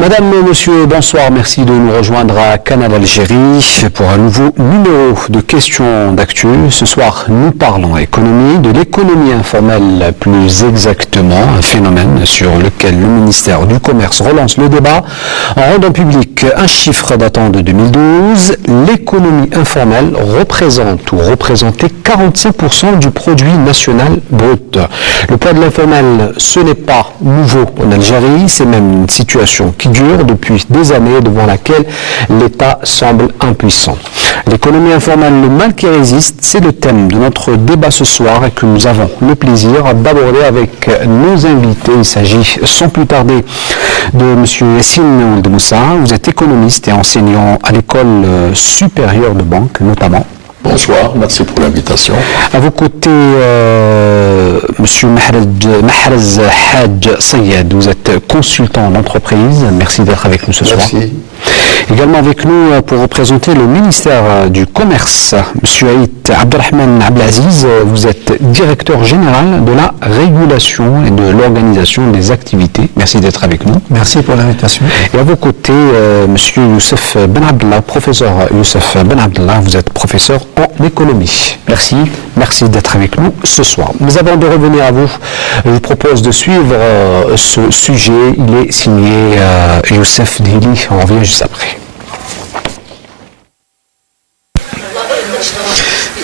Madame, monsieur, bonsoir. Merci de nous rejoindre à Canal Algérie pour un nouveau numéro de questions d'actu. Ce soir, nous parlons économie, de l'économie informelle plus exactement, un phénomène sur lequel le ministère du Commerce relance le débat en rendant public un chiffre datant de 2012. L'économie informelle représente ou représentait 45% du produit national brut. Le poids de l'informel, ce n'est pas nouveau en Algérie, c'est même une situation qui dure depuis des années, devant laquelle l'État semble impuissant. L'économie informelle, le mal qui résiste, c'est le thème de notre débat ce soir et que nous avons le plaisir d'aborder avec nos invités. Il s'agit sans plus tarder de M. Yassine Ould Moussa. Vous êtes économiste et enseignant à l'école supérieure de banque notamment. Bonsoir, merci pour l'invitation. À vos côtés, Monsieur Mahrez Hadj Sayed, vous êtes consultant en entreprise. Merci d'être avec nous ce soir. Merci. Également avec nous pour représenter le ministère du Commerce, Monsieur Aït Abdelrahman Abdelaziz, vous êtes directeur général de la régulation et de l'organisation des activités. Merci d'être avec nous. Merci pour l'invitation. Et à vos côtés, Monsieur Youssef Ben Abdallah, professeur Youssef Ben Abdallah, vous êtes professeur en économie. Merci d'être avec nous ce soir. Mais avant de revenir à vous, je vous propose de suivre ce sujet. Il est signé Youssef Dili. On revient juste après.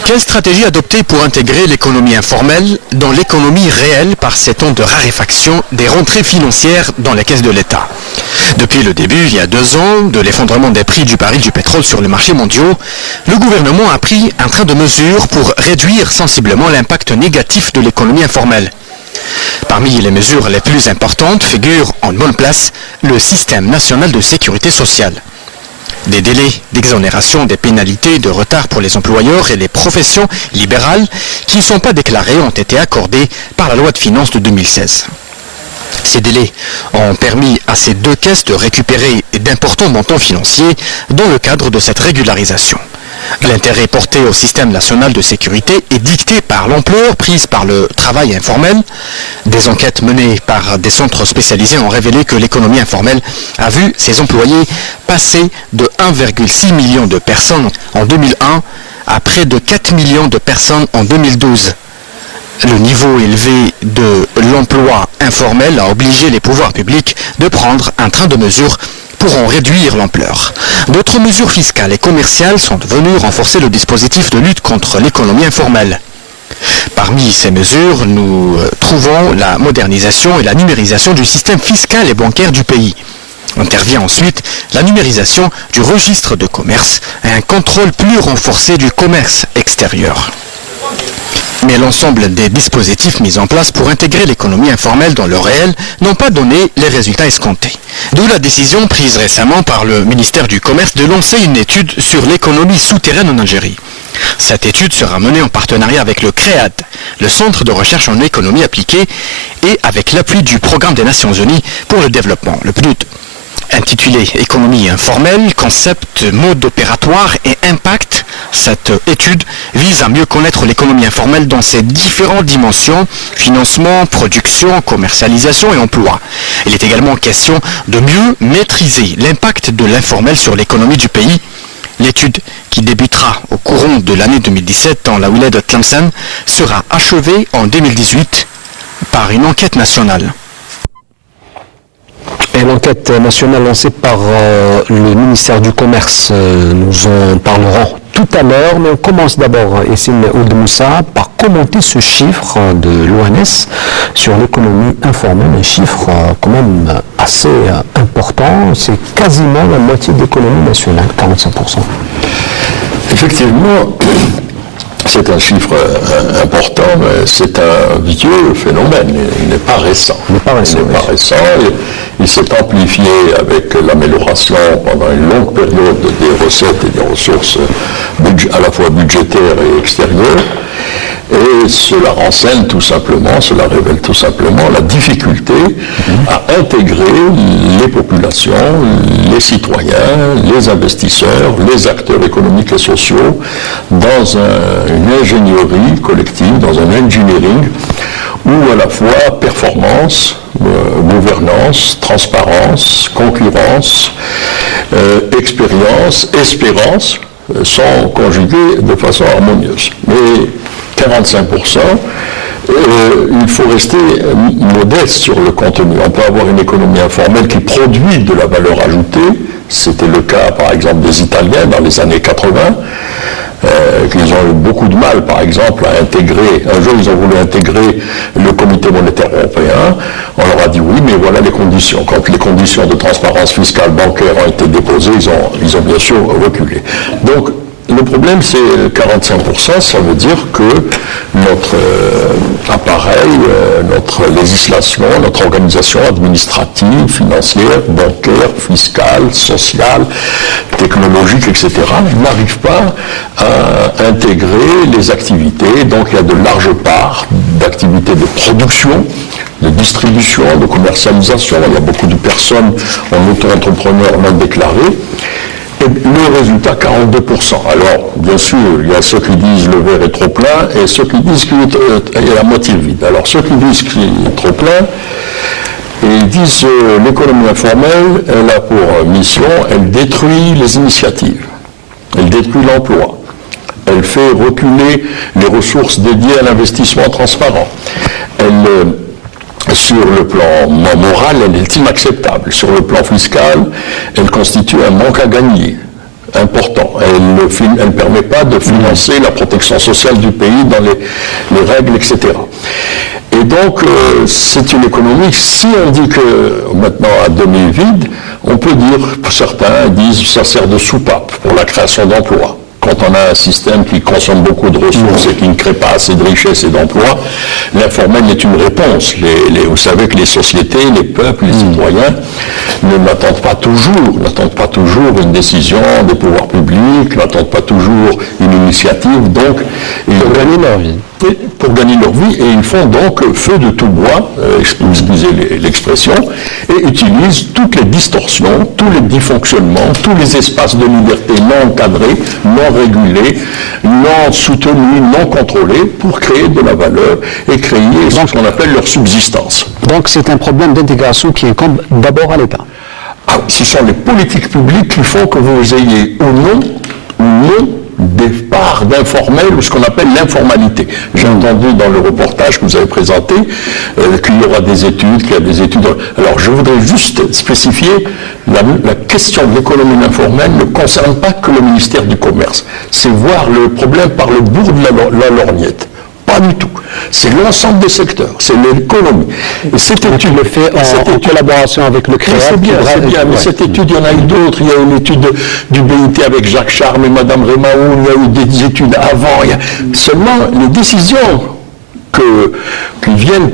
Quelle stratégie adopter pour intégrer l'économie informelle dans l'économie réelle par ces temps de raréfaction des rentrées financières dans les caisses de l'État? Depuis le début, il y a 2 ans, de l'effondrement des prix du baril du pétrole sur les marchés mondiaux, le gouvernement a pris un train de mesures pour réduire sensiblement l'impact négatif de l'économie informelle. Parmi les mesures les plus importantes figure en bonne place le système national de sécurité sociale. Des délais d'exonération des pénalités de retard pour les employeurs et les professions libérales qui ne sont pas déclarées ont été accordés par la loi de finances de 2016. Ces délais ont permis à ces 2 caisses de récupérer d'importants montants financiers dans le cadre de cette régularisation. L'intérêt porté au système national de sécurité est dicté par l'ampleur prise par le travail informel. Des enquêtes menées par des centres spécialisés ont révélé que l'économie informelle a vu ses employés passer de 1,6 million de personnes en 2001 à près de 4 millions de personnes en 2012. Le niveau élevé de l'emploi informel a obligé les pouvoirs publics de prendre un train de mesures pour en réduire l'ampleur. D'autres mesures fiscales et commerciales sont venues renforcer le dispositif de lutte contre l'économie informelle. Parmi ces mesures, nous trouvons la modernisation et la numérisation du système fiscal et bancaire du pays. Intervient ensuite la numérisation du registre de commerce et un contrôle plus renforcé du commerce extérieur. Mais l'ensemble des dispositifs mis en place pour intégrer l'économie informelle dans le réel n'ont pas donné les résultats escomptés. D'où la décision prise récemment par le ministère du Commerce de lancer une étude sur l'économie souterraine en Algérie. Cette étude sera menée en partenariat avec le CREAD, le Centre de recherche en économie appliquée, et avec l'appui du Programme des Nations Unies pour le développement, le PNUD. Intitulée « Économie informelle, concept, mode opératoire et impact », cette étude vise à mieux connaître l'économie informelle dans ses différentes dimensions, financement, production, commercialisation et emploi. Il est également question de mieux maîtriser l'impact de l'informel sur l'économie du pays. L'étude, qui débutera au courant de l'année 2017 dans la wilaya de Tlemcen, sera achevée en 2018 par une enquête nationale. Et l'enquête nationale lancée par le ministère du Commerce, nous en parlerons tout à l'heure, mais on commence d'abord, Yassine Ould Moussa, par commenter ce chiffre de l'ONS sur l'économie informelle, un chiffre quand même assez important, c'est quasiment la moitié de l'économie nationale, 45%. Effectivement, c'est un chiffre important, mais c'est un vieux phénomène, il n'est pas récent. Il s'est amplifié avec l'amélioration pendant une longue période des recettes et des ressources à la fois budgétaires et extérieures. Et cela renseigne tout simplement, cela révèle tout simplement la difficulté à intégrer les populations, les citoyens, les investisseurs, les acteurs économiques et sociaux dans une ingénierie collective, dans un engineering où à la fois performance, gouvernance, transparence, concurrence, expérience, espérance sont conjugués de façon harmonieuse. Mais 45%, il faut rester modeste sur le contenu. On peut avoir une économie informelle qui produit de la valeur ajoutée. C'était le cas, par exemple, des Italiens dans les années 80, qu'ils ont eu beaucoup de mal, par exemple, à intégrer. Un jour, ils ont voulu intégrer le Comité monétaire européen. On leur a dit oui, mais voilà les conditions. Quand les conditions de transparence fiscale bancaire ont été déposées, ils ont bien sûr reculé. Donc, le problème, c'est 45%, ça veut dire que notre appareil, notre législation, notre organisation administrative, financière, bancaire, fiscale, sociale, technologique, etc., n'arrive pas à intégrer les activités. Donc il y a de larges parts d'activités de production, de distribution, de commercialisation. Il y a beaucoup de personnes en auto-entrepreneurs non déclarés. Et le résultat, 42%. Alors, bien sûr, il y a ceux qui disent le verre est trop plein et ceux qui disent qu'il est à moitié vide. Alors, ceux qui disent qu'il est trop plein, ils disent l'économie informelle, elle a pour mission, elle détruit les initiatives, elle détruit l'emploi, elle fait reculer les ressources dédiées à l'investissement transparent. Sur le plan moral, elle est inacceptable. Sur le plan fiscal, elle constitue un manque à gagner important. Elle ne permet pas de financer la protection sociale du pays dans les règles, etc. Et donc, c'est une économie, si on dit que maintenant à demi-vide, on peut dire, certains disent, ça sert de soupape pour la création d'emplois. Quand on a un système qui consomme beaucoup de ressources et qui ne crée pas assez de richesses et d'emplois, l'informel est une réponse. Vous savez que les sociétés, les peuples, les citoyens n'attendent pas toujours une décision des pouvoirs publics, n'attendent pas toujours une initiative. Donc, pour gagner leur vie. Pour gagner leur vie, et ils font donc feu de tout bois, excusez l'expression, et utilisent toutes les distorsions, tous les dysfonctionnements, tous les espaces de liberté non encadrés, non régulés, non soutenus, non contrôlés, pour créer de la valeur et créer ce qu'on appelle leur subsistance. Donc c'est un problème d'intégration qui incombe d'abord à l'État. Ce sont les politiques publiques qui font que vous ayez ou non des parts d'informel ou ce qu'on appelle l'informalité. J'ai entendu dans le reportage que vous avez présenté qu'il y aura des études, qu'il y a des études. Alors je voudrais juste spécifier, la question de l'économie informelle ne concerne pas que le ministère du Commerce. C'est voir le problème par le bout de la lorgnette. Pas du tout. C'est l'ensemble des secteurs, c'est l'économie. Et cette étude le fait en collaboration avec le CREAT. C'est bien, mais cette étude, il y en a eu d'autres. Il y a une étude du BIT avec Jacques Charme et Madame Rémaoun, il y a eu des études avant. Seulement, les décisions qui viennent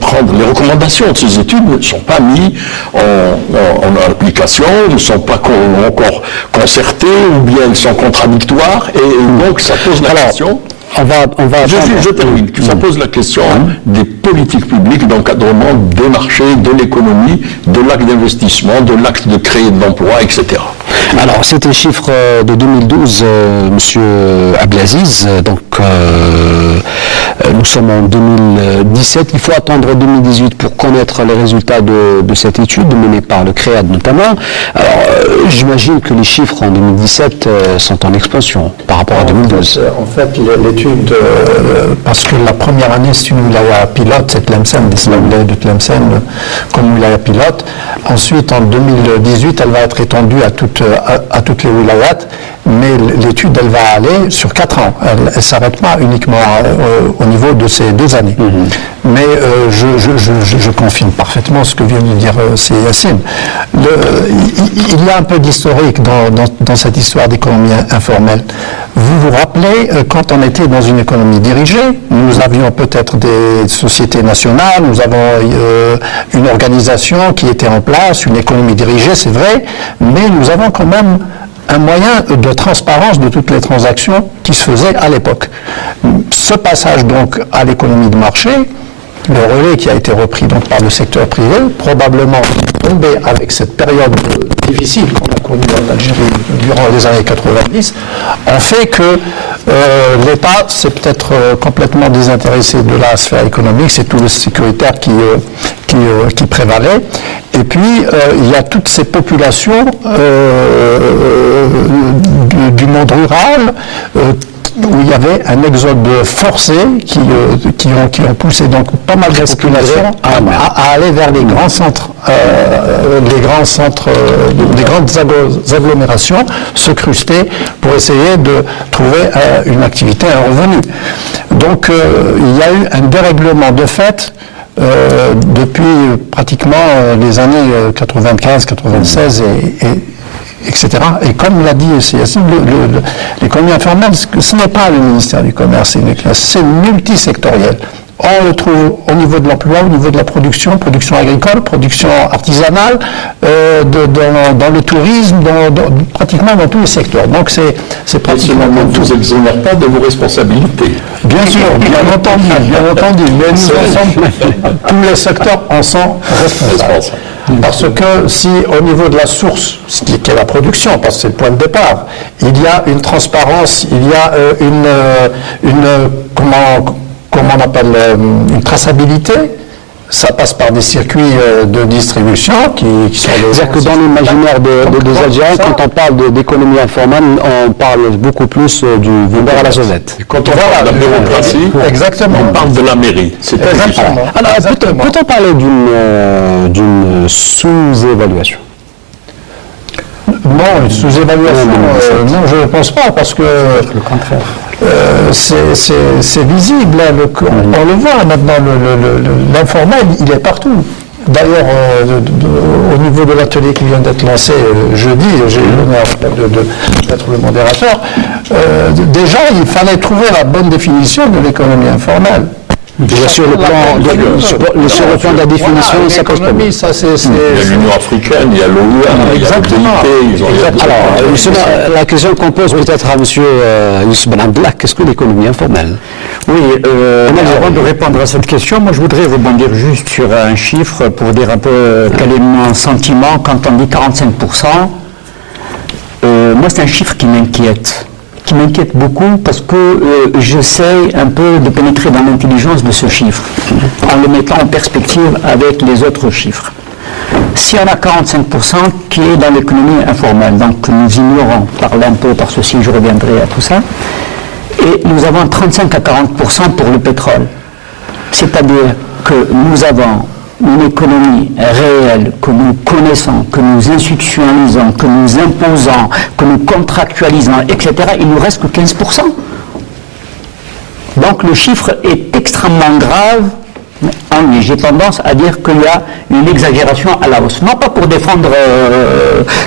prendre les recommandations de ces études ne sont pas mises en application, ne sont pas encore concertées, ou bien elles sont contradictoires, et donc ça pose la question. Je termine. Ça pose la question des politiques publiques d'encadrement des marchés, de l'économie, de l'acte d'investissement, de l'acte de créer de l'emploi, etc. Alors, c'est un chiffre de 2012, Monsieur Abdelaziz. Donc, nous sommes en 2017. Il faut attendre 2018 pour connaître les résultats de cette étude menée par le CREAT notamment. Alors, j'imagine que les chiffres en 2017 sont en expansion par rapport à 2012. En fait, l'étude, parce que la première année, c'est une wilaya pilote, c'est Tlemcen, la wilaya de Tlemcen comme wilaya pilote. Ensuite, en 2018, elle va être étendue à toutes les wilayats, mais l'étude, elle va aller sur 4 ans. Elle ne s'arrête pas uniquement au niveau de ces 2 années. Mais je confirme parfaitement ce que vient de dire c'est Yacine. Il y a un peu d'historique dans cette histoire d'économie informelle. Vous vous rappelez, quand on était dans une économie dirigée, nous avions peut-être des sociétés nationales, nous avons une organisation qui était en place, une économie dirigée, c'est vrai, mais nous avons quand même un moyen de transparence de toutes les transactions qui se faisaient à l'époque. Ce passage donc à l'économie de marché, le relais qui a été repris donc par le secteur privé, probablement tombé avec cette période difficile qu'on a connue en Algérie durant les années 90 ont fait que l'État s'est peut-être complètement désintéressé de la sphère économique, c'est tout le sécuritaire qui prévalait. Et puis, il y a toutes ces populations du monde rural où il y avait un exode forcé qui ont poussé donc pas mal de populations à aller vers les grands centres, des grandes agglomérations, se cruster pour essayer de trouver une activité, un revenu. Donc il y a eu un dérèglement de fait depuis pratiquement les années 95, 96 etc. Et comme l'a dit Yassine, l'économie informelle, ce n'est pas le ministère du Commerce, c'est multisectoriel. On le trouve au niveau de l'emploi, au niveau de la production agricole, production artisanale, dans le tourisme, pratiquement dans tous les secteurs. Donc c'est pratiquement ne vous exonère pas de vos responsabilités. Bien sûr, bien entendu. Mais tous les secteurs en sont responsables. Parce que si au niveau de la source, ce qui est la production, parce que c'est le point de départ, il y a une transparence, il y a comment on appelle, une traçabilité, ça passe par des circuits de distribution qui sont... C'est-à-dire que dans l'imaginaire des Algériens, quand on parle d'économie informelle, on parle beaucoup plus du vendeur à la sauvette. Quand on parle de la bureaucratie, exactement. On parle de la mairie. C'est exactement. Alors, peut-on parler d'une sous-évaluation? Non, une sous-évaluation, non, je ne pense pas, parce que le contraire. C'est visible, on le voit maintenant, l'informel, il est partout. D'ailleurs, au niveau de l'atelier qui vient d'être lancé jeudi, j'ai eu l'honneur d'être le modérateur, déjà il fallait trouver la bonne définition de l'économie informelle. Déjà sur le plan de la définition, ça pose problème. Il y a l'Union africaine, il y a l'ONU, il y a l'OIT. Alors, justement, la question qu'on pose peut-être à M. Youssef Ben Abdellah, qu'est-ce que l'économie informelle? Oui, avant de répondre à cette question, moi je voudrais rebondir juste sur un chiffre pour dire un peu quel est mon sentiment quand on dit 45%. Moi c'est un chiffre qui m'inquiète beaucoup parce que j'essaie un peu de pénétrer dans l'intelligence de ce chiffre en le mettant en perspective avec les autres chiffres. Si on a 45% qui est dans l'économie informelle, donc nous ignorons par l'impôt, par ceci, je reviendrai à tout ça, et nous avons 35 à 40% pour le pétrole. C'est-à-dire que nous avons une économie réelle que nous connaissons, que nous institutionnalisons, que nous imposons, que nous contractualisons, etc., il ne nous reste que 15%. Donc le chiffre est extrêmement grave. J'ai tendance à dire qu'il y a une exagération à la hausse. Non pas pour défendre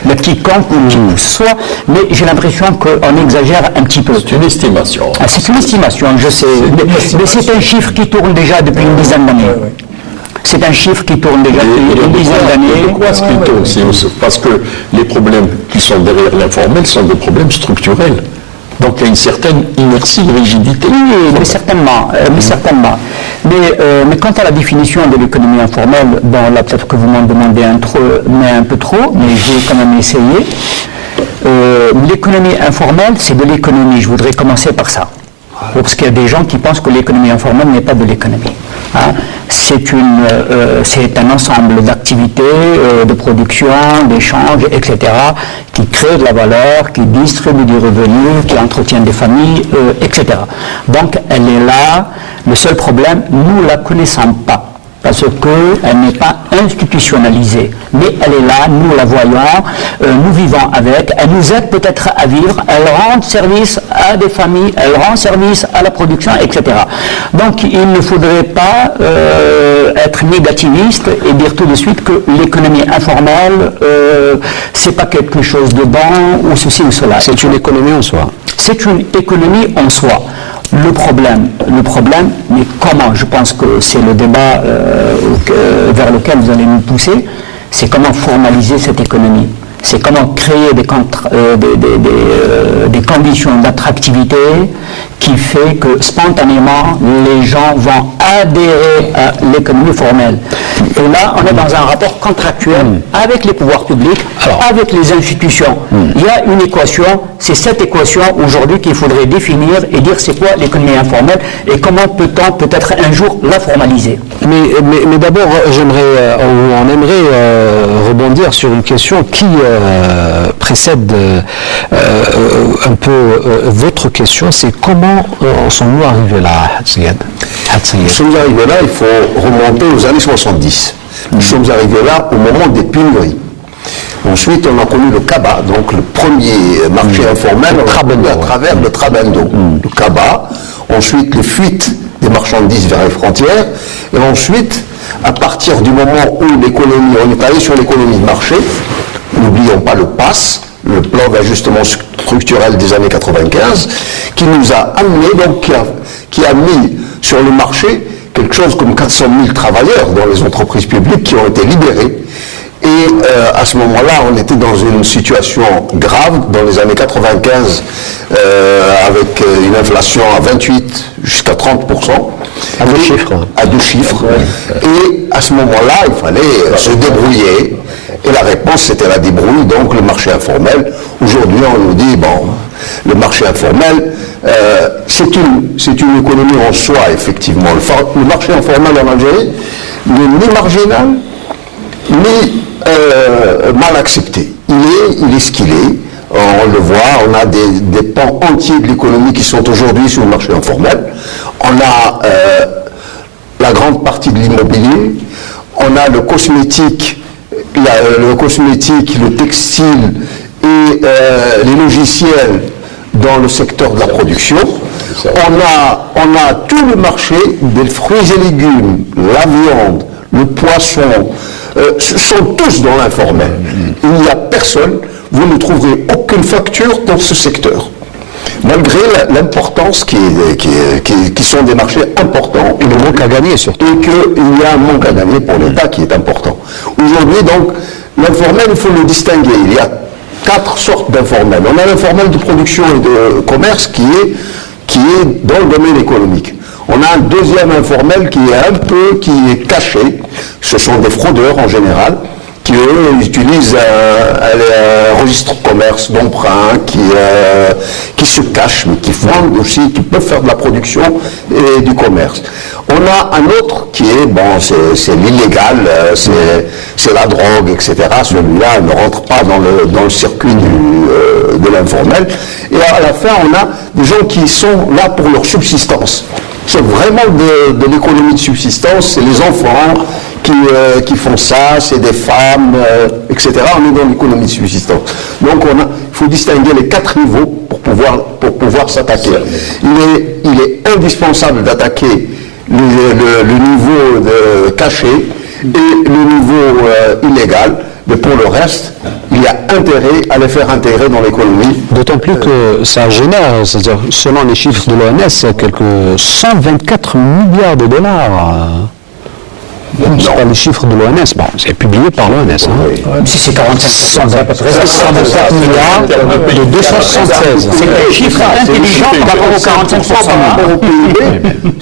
le quiconque ou qui que ce soit, mais j'ai l'impression qu'on exagère un petit peu. C'est une estimation. C'est une estimation, je sais. Mais c'est un chiffre qui tourne déjà depuis une dizaine d'années. C'est un chiffre qui tourne déjà depuis une dizaine d'années. Pourquoi est-ce qu'il tourne? Parce que les problèmes qui sont derrière l'informel sont des problèmes structurels. Donc il y a une certaine inertie, rigidité. Oui, mais certainement. Mais quant à la définition de l'économie informelle, bon là peut-être que vous m'en demandez un peu trop, mais j'ai quand même essayé. L'économie informelle, c'est de l'économie. Je voudrais commencer par ça. Parce qu'il y a des gens qui pensent que l'économie informelle n'est pas de l'économie. Hein. C'est un ensemble d'activités, de production, d'échanges, etc., qui créent de la valeur, qui distribuent du revenu, qui entretiennent des familles, etc. Donc elle est là. Le seul problème, nous ne la connaissons pas. Parce qu'elle n'est pas institutionnalisée. Mais elle est là, nous la voyons, nous vivons avec, elle nous aide peut-être à vivre, elle rend service à des familles, elle rend service à la production, etc. Donc il ne faudrait pas être négativiste et dire tout de suite que l'économie informelle, c'est pas quelque chose de bon ou ceci ou cela. C'est une économie en soi. C'est une économie en soi. Le problème, mais comment? Je pense que c'est le débat vers lequel vous allez nous pousser, c'est comment formaliser cette économie. c'est comment créer des conditions d'attractivité qui fait que spontanément les gens vont adhérer à l'économie formelle. Et là, on est dans un rapport contractuel avec les pouvoirs publics, avec les institutions. Il y a une équation, c'est cette équation aujourd'hui qu'il faudrait définir et dire c'est quoi l'économie informelle et comment peut-on peut-être un jour la formaliser. Mais d'abord, on aimerait rebondir sur une question qui précède un peu votre question, c'est comment sommes-nous arrivés là, Hatziyad? Nous sommes arrivés là, il faut remonter aux années 70. Nous sommes arrivés là au moment des pénuries. Ensuite, on a connu le CABA, donc le premier marché informel à travers le Trabendo. Le CABA, ensuite les fuites des marchandises vers les frontières, et ensuite, à partir du moment où l'économie, on est allé sur l'économie de marché, n'oublions pas le PAS, le plan d'ajustement structurel des années 95, qui nous a amené, donc qui a mis sur le marché quelque chose comme 400 000 travailleurs dans les entreprises publiques qui ont été libérés. Et à ce moment-là, on était dans une situation grave dans les années 95, avec une inflation à 28 jusqu'à 30%. À deux chiffres. À deux chiffres. Et à ce moment-là, il fallait se débrouiller. Et la réponse, c'était la débrouille, donc le marché informel. Aujourd'hui, on nous dit, bon, le marché informel, c'est une économie en soi, effectivement. Le marché informel en Algérie n'est ni marginal, ni mal accepté. Il est ce qu'il est. On le voit, on a des pans entiers de l'économie qui sont aujourd'hui sur le marché informel. On a la grande partie de l'immobilier, on a le cosmétique, le textile et les logiciels dans le secteur de la production. On a tout le marché des fruits et légumes, la viande, le poisson, sont tous dans l'informel. Il n'y a personne, vous ne trouverez aucune facture dans ce secteur. Malgré l'importance qui sont des marchés importants. Et le manque à gagner surtout. Et qu'il y a un manque à gagner pour l'État qui est important. Aujourd'hui, donc, l'informel, il faut le distinguer. Il y a 4 sortes d'informel. On a l'informel de production et de commerce qui est dans le domaine économique. On a un deuxième informel qui est caché. Ce sont des fraudeurs en général, qui eux utilisent un registre de commerce d'emprunt, qui se cachent, mais qui font aussi, qui peuvent faire de la production et du commerce. On a un autre qui est, bon, c'est l'illégal, c'est la drogue, etc. Celui-là ne rentre pas dans le circuit de l'informel. Et à la fin, on a des gens qui sont là pour leur subsistance. C'est vraiment de l'économie de subsistance, c'est les enfants qui font ça, c'est des femmes, etc. On est dans l'économie de subsistance. Donc il faut distinguer les 4 niveaux pour pouvoir s'attaquer. Il est indispensable d'attaquer le niveau caché et le niveau illégal, mais pour le reste, il y a intérêt à les faire intégrer dans l'économie. D'autant plus que ça génère, c'est-à-dire selon les chiffres de l'OMS, quelques 124 milliards de dollars. C'est pas les chiffres de l'OMS, bon, c'est publié par l'OMS. Hein. Si c'est 45%, à peu près 124 milliards de 276. C'est un chiffre intelligent par rapport aux 45%. Par rapport au PIB,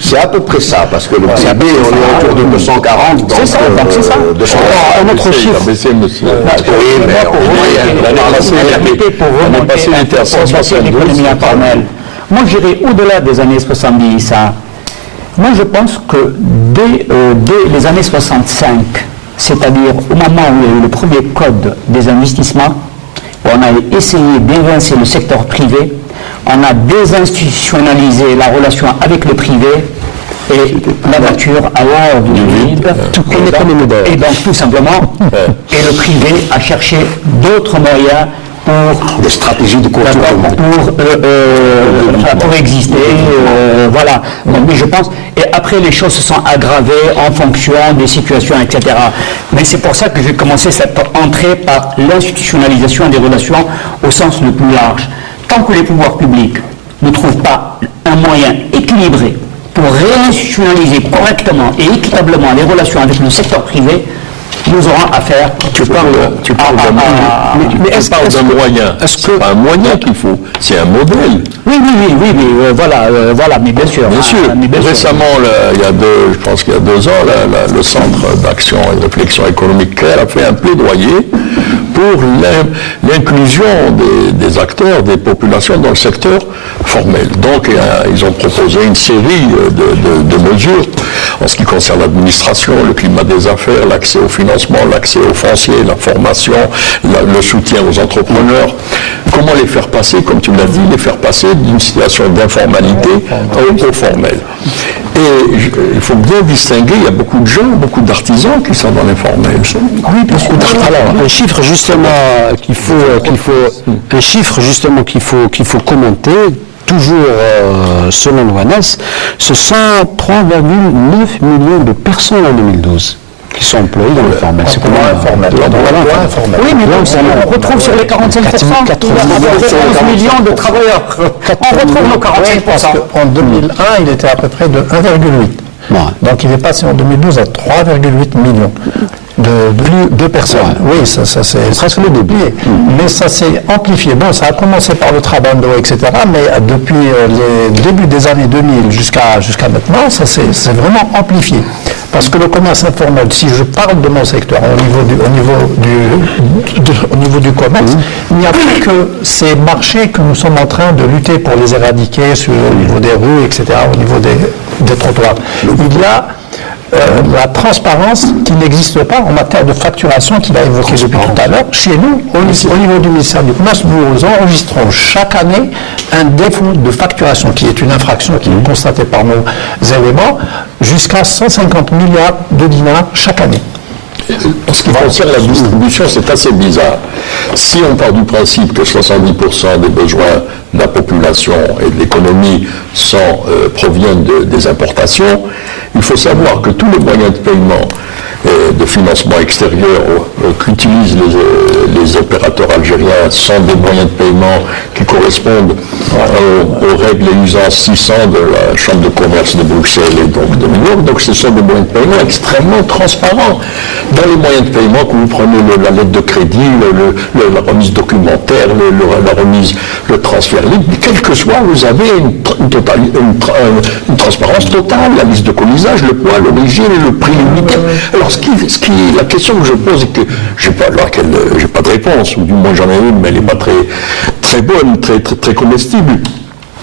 c'est à peu près ça, parce que le PIB, on est autour de 240. C'est ça, donc c'est ça. Un autre chiffre. Oui, mais pour remonter l'économie informelle. Moi, j'irai au-delà des années 70. Moi, je pense que dès les années 65, c'est-à-dire au moment où il y a eu le premier code des investissements, où on a essayé d'évincer le secteur privé, on a désinstitutionnalisé la relation avec le privé, et la nature a horreur du vide, et donc tout simplement, et le privé a cherché d'autres moyens pour des stratégies de contournement pour exister, voilà. Donc, mais je pense, et après les choses se sont aggravées en fonction des situations, etc. Mais c'est pour ça que j'ai commencé cette entrée par l'institutionnalisation des relations au sens le plus large. Tant que les pouvoirs publics ne trouvent pas un moyen équilibré pour réinstitutionnaliser correctement et équitablement les relations avec le secteur privé, nous aurons affaire. Tu parles d'un moyen. C'est pas un moyen qu'il faut, c'est un modèle. Oui, voilà, mais bien sûr. Bien sûr. Récemment, je pense qu'il y a 2 ans, le Centre d'action et de réflexion économique CARE a fait un plaidoyer pour l'inclusion des acteurs, des populations dans le secteur formel. Donc, ils ont proposé une série de mesures en ce qui concerne l'administration, le climat des affaires, l'accès au financement, l'accès au foncier, la formation, le soutien aux entrepreneurs. Comment les faire passer, comme tu l'as dit, les faire passer d'une situation d'informalité au formel. Et il faut bien distinguer, il y a beaucoup de gens, beaucoup d'artisans qui sont dans l'informel. Oui, beaucoup d'artisans. Alors, un chiffre justement qu'il faut commenter, toujours selon l'ONS, ce sont 3,9 millions de personnes en 2012 qui sont employées dans le formel. C'est comment informel? Oui, mais on retrouve sur les 45%, il y a 11 millions de travailleurs. On retrouve nos 45%. Parce qu'en 2001, il était à peu près de 1,8. Ouais. Donc il est passé en 2012 à 3,8 millions de personnes. Ouais. Oui, ça c'est presque le début. Mais ça s'est amplifié. Bon, ça a commencé par le trabando, etc. Mais depuis les débuts des années 2000 jusqu'à maintenant, ça s'est vraiment amplifié. Parce que le commerce informel, si je parle de mon secteur, au niveau du commerce, il n'y a plus que ces marchés que nous sommes en train de lutter pour les éradiquer au niveau des rues, etc., au niveau des trottoirs. Il y a la transparence qui n'existe pas en matière de facturation qu'il a évoqué depuis tout à l'heure. Chez nous, au niveau du ministère du Commerce, nous enregistrons chaque année un défaut de facturation qui est une infraction qui est constatée par nos éléments jusqu'à 150 milliards de dinars chaque année. En ce qui concerne la distribution, c'est assez bizarre. Si on part du principe que 70% des besoins de la population et de l'économie proviennent des importations, il faut savoir que tous les moyens de paiement de financement extérieur qu'utilisent les opérateurs algériens sont des moyens de paiement qui correspondent aux règles et usages 600 de la Chambre de commerce de Bruxelles et donc de New York. Donc ce sont des moyens de paiement extrêmement transparents. Dans les moyens de paiement, que vous prenez la lettre de crédit, la remise documentaire, la remise, le transfert libre, quel que soit, vous avez une transparence totale, la liste de commisage, le poids, l'origine, le prix unitaire. Alors la question que je pose et que j'ai pas de réponse, ou du moins j'en ai une, mais elle n'est pas très bonne, très comestible,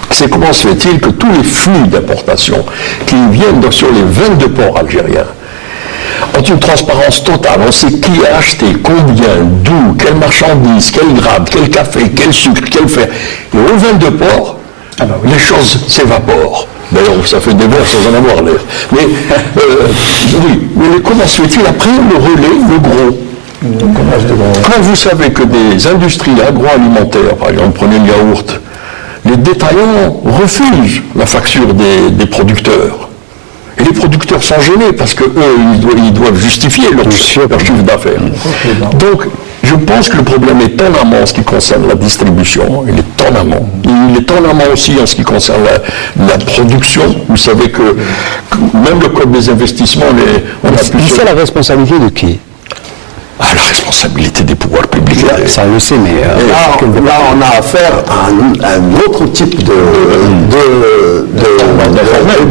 c'est comment se fait-il que tous les flux d'importation qui viennent sur les 22 ports algériens ont une transparence totale. On sait qui a acheté, combien, d'où, quelle marchandise, quel grade, quel café, quel sucre, quel fer. Et aux 22 ports, les choses s'évaporent. D'ailleurs, ça fait des verres sans en avoir l'air. Mais comment se fait-il après le relais, le gros? Quand vous savez que des industries agroalimentaires, par exemple, prenez le yaourt, les détaillants refusent la facture des producteurs. Et les producteurs sont gênés parce qu'eux, ils doivent justifier leur chiffre d'affaires. Donc, je pense que le problème est en amont en ce qui concerne la distribution. Il est en amont. Il est en amont aussi en ce qui concerne la production. Vous savez que même le code des investissements, c'est la responsabilité de qui? La responsabilité des pouvoirs publics. Ça on le sait, mais là, on a affaire à un autre type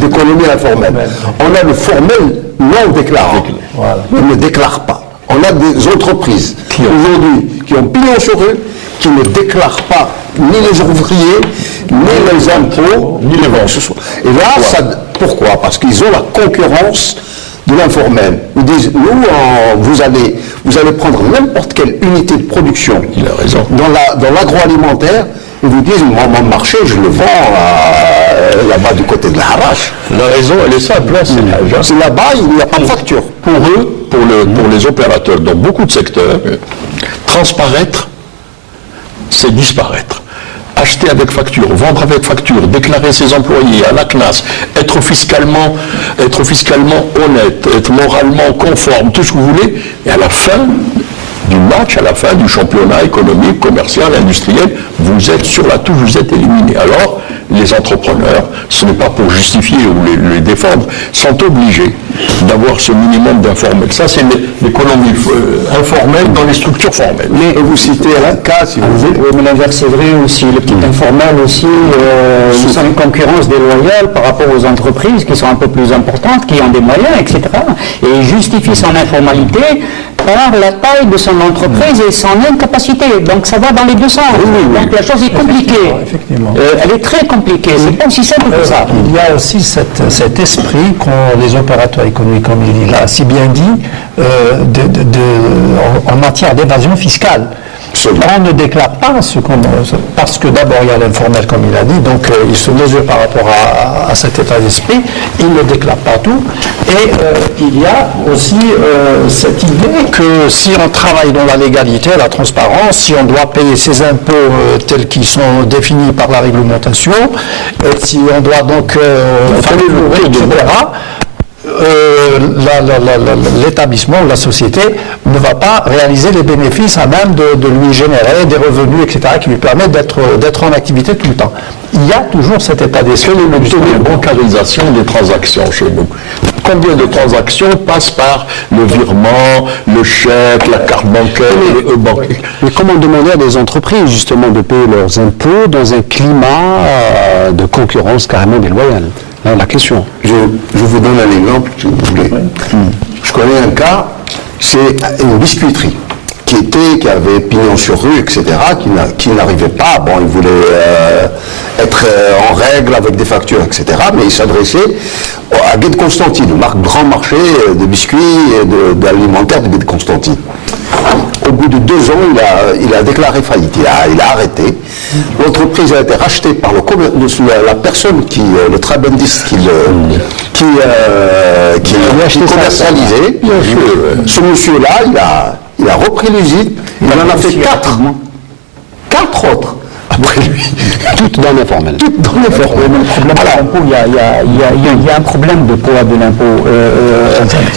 d'économie informelle. On a le formel non déclaré. On ne déclare pas. On a des entreprises aujourd'hui qui ont pignon sur eux, qui ne déclarent pas ni les ouvriers, ni les impôts, ni les ventes. Et là, pourquoi? Parce qu'ils ont la concurrence de l'informel. Ils disent, vous allez prendre n'importe quelle unité de production dans l'agroalimentaire, et vous disent, mon marché, je le vends là-bas du côté de la Harache. La raison, elle est simple. C'est là-bas, il n'y a pas de facture. Pour eux, pour les opérateurs dans beaucoup de secteurs, transparaître, c'est disparaître. Acheter avec facture, vendre avec facture, déclarer ses employés à la CNAS, être fiscalement honnête, être moralement conforme, tout ce que vous voulez, et à la fin du match, à la fin du championnat économique, commercial, industriel, vous êtes sur la touche, vous êtes éliminé. Alors, les entrepreneurs, ce n'est pas pour justifier ou les défendre, sont obligés d'avoir ce minimum d'informel. Ça, c'est l'économie informelle dans les structures formelles. Mais vous citez un cas, si vous voulez. Oui, mais l'inverse est vrai aussi. Le petit informel aussi, nous sommes une concurrence déloyale par rapport aux entreprises qui sont un peu plus importantes, qui ont des moyens, etc. Et il justifie son informalité par la taille de son entreprise et son incapacité. Donc ça va dans les deux sens. Donc la chose est compliquée. Effectivement. Elle est très compliquée. C'est pas aussi simple que ça. Il y a aussi cet esprit qu'ont les opérateurs économiques, comme il l'a si bien dit, en matière d'évasion fiscale. On ne déclare pas ce qu'on... Parce que d'abord, il y a l'informel, comme il a dit, donc il se mesure par rapport à cet état d'esprit, il ne déclare pas tout. Et il y a aussi cette idée que si on travaille dans la légalité, la transparence, si on doit payer ses impôts tels qu'ils sont définis par la réglementation, si on doit donc facturer, etc., l'établissement ou la société ne va pas réaliser les bénéfices à même de lui générer des revenus, etc., qui lui permettent d'être en activité tout le temps. Il y a toujours cet état d'esprit. Quelle est le taux de bancarisation des transactions chez nous? Combien de transactions passent par le virement, le chèque, la carte bancaire, le bancaire? Mais comment demander à des entreprises justement de payer leurs impôts dans un climat de concurrence carrément déloyale? Là, la question. Je vous donne un exemple, si vous voulez. Je connais un cas, c'est une biscuiterie qui avait pignon sur rue, etc., qui n'arrivait pas. Bon, il voulait être en règle avec des factures, etc., mais il s'adressait à Guy de Constantine, une marque grand marché de biscuits et d'alimentaire de Guy de Constantine. Au bout de 2 ans, il a déclaré faillite, il a arrêté. L'entreprise a été rachetée par la personne le trabendiste qui commercialisait. Ce monsieur-là, il a repris l'usine, il en a fait 4. 4 autres. Après lui. Toutes dans l'informel. Toutes dans l'informel. Il y a un problème de poids de l'impôt.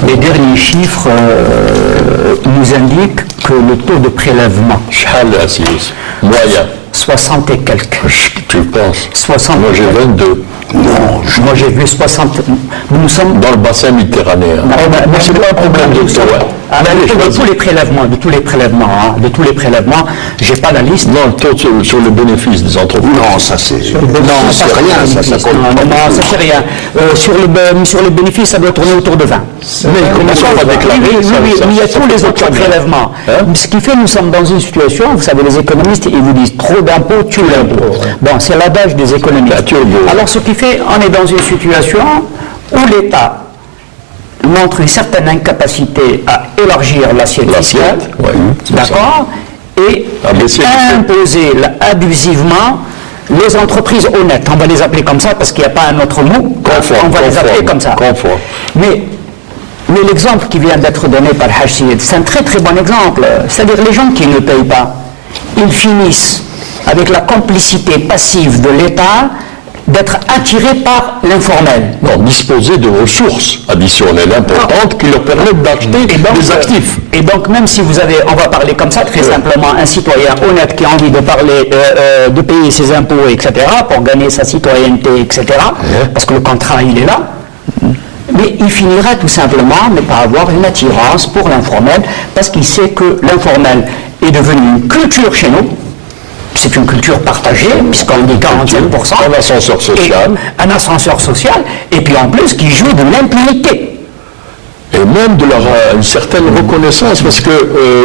Les derniers chiffres nous indiquent que le taux de prélèvement, moyen, 60 et quelques. Tu penses? 60. Moi j'ai 22. Non, moi j'ai vu 60. Nous sommes dans le bassin méditerranéen. Mais c'est pas un problème de taux. De tous les prélèvements, j'ai pas la liste. Non, le taux sur le bénéfice des entreprises. Non, ça c'est rien, ça compte. Non, ça c'est rien. Sur le bénéfice, ça doit tourner autour de 20. Mais comment ça va déclarer? Oui, mais il y a tous les autres prélèvements. Ce qui fait, nous sommes dans une situation, vous savez, les économistes, ils vous disent trop d'impôts, tue l'impôt. Bon, c'est l'adage des économistes. Alors, ce qui fait, on est dans une situation où l'État montre une certaine incapacité à élargir l'assiette fiscale, d'accord, et imposer abusivement les entreprises honnêtes. On va les appeler comme ça parce qu'il n'y a pas un autre mot. On va les appeler comme ça. Mais l'exemple qui vient d'être donné par Haj Syed, c'est un très très bon exemple. C'est-à-dire les gens qui ne payent pas, ils finissent avec la complicité passive de l'État d'être attirés par l'informel. Non, disposer de ressources additionnelles importantes qui leur permettent d'acheter des actifs. Et donc, même si vous avez, on va parler comme ça, très simplement, un citoyen honnête qui a envie de parler, de payer ses impôts, etc., pour gagner sa citoyenneté, etc., parce que le contrat, il est là, mais il finira tout simplement ne pas avoir une attirance pour l'informel, parce qu'il sait que l'informel est devenu une culture chez nous. C'est une culture partagée, puisqu'on dit 45%. Un ascenseur social. Un ascenseur social, et puis en plus qui joue de l'impunité. Et même de une certaine reconnaissance, parce que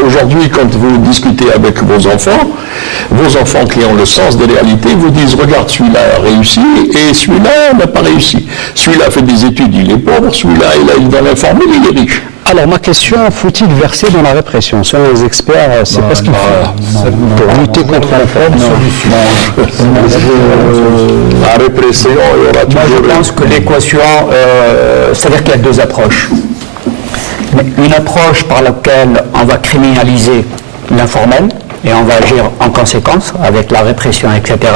aujourd'hui, quand vous discutez avec vos enfants qui ont le sens des réalités, vous disent, regarde, celui-là a réussi, et celui-là n'a pas réussi. Celui-là a fait des études, il est pauvre, celui-là, il est dans l'informel, il est riche. Alors ma question, faut-il verser dans la répression? Selon les experts, c'est pas ce qu'il faut pour lutter contre la fraude. La répression, il y aura toujours... Moi je pense que l'équation, c'est-à-dire qu'il y a 2 approches. Une approche par laquelle on va criminaliser l'informel et on va agir en conséquence avec la répression, etc.